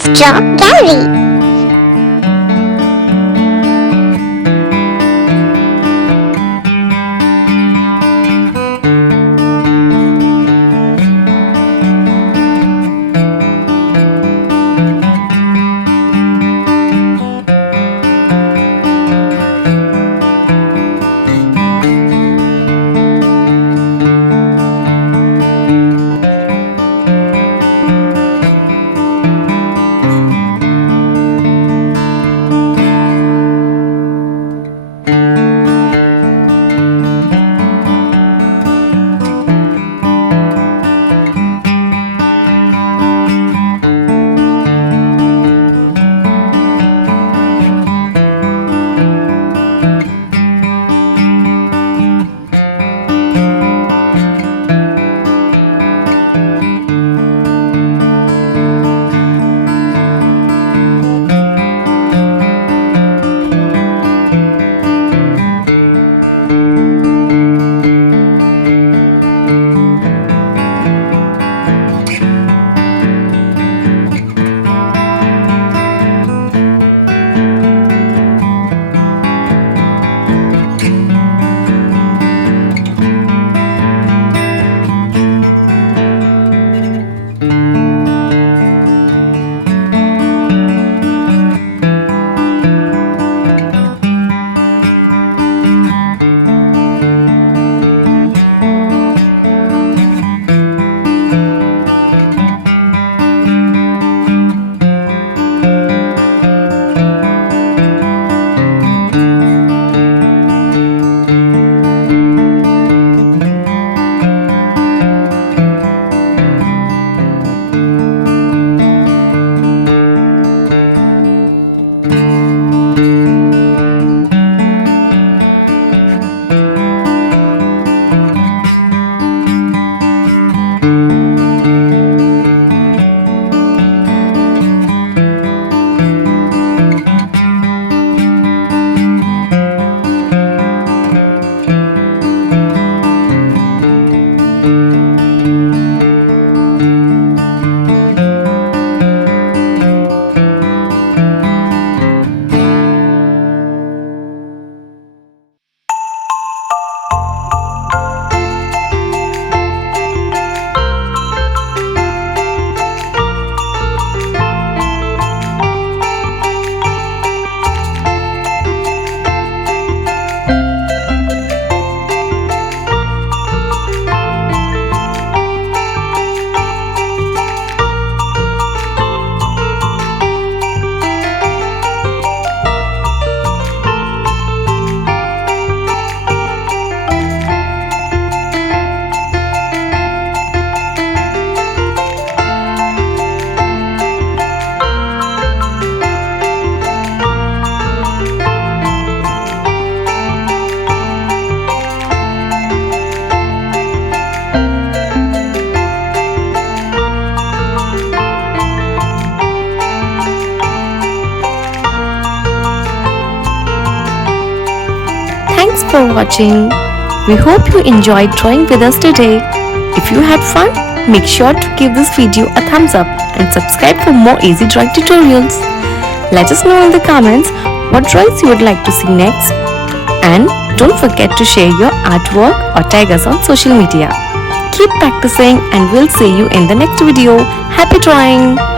Kidz Draw Gallery. Thanks for watching. We hope you enjoyed drawing with us today. If you had fun, make sure to give this video a thumbs up and subscribe for more easy drawing tutorials. Let us know in the comments what drawings you would like to see next. And don't forget to share your artwork or tag us on social media. Keep practicing and we'll see you in the next video. Happy drawing!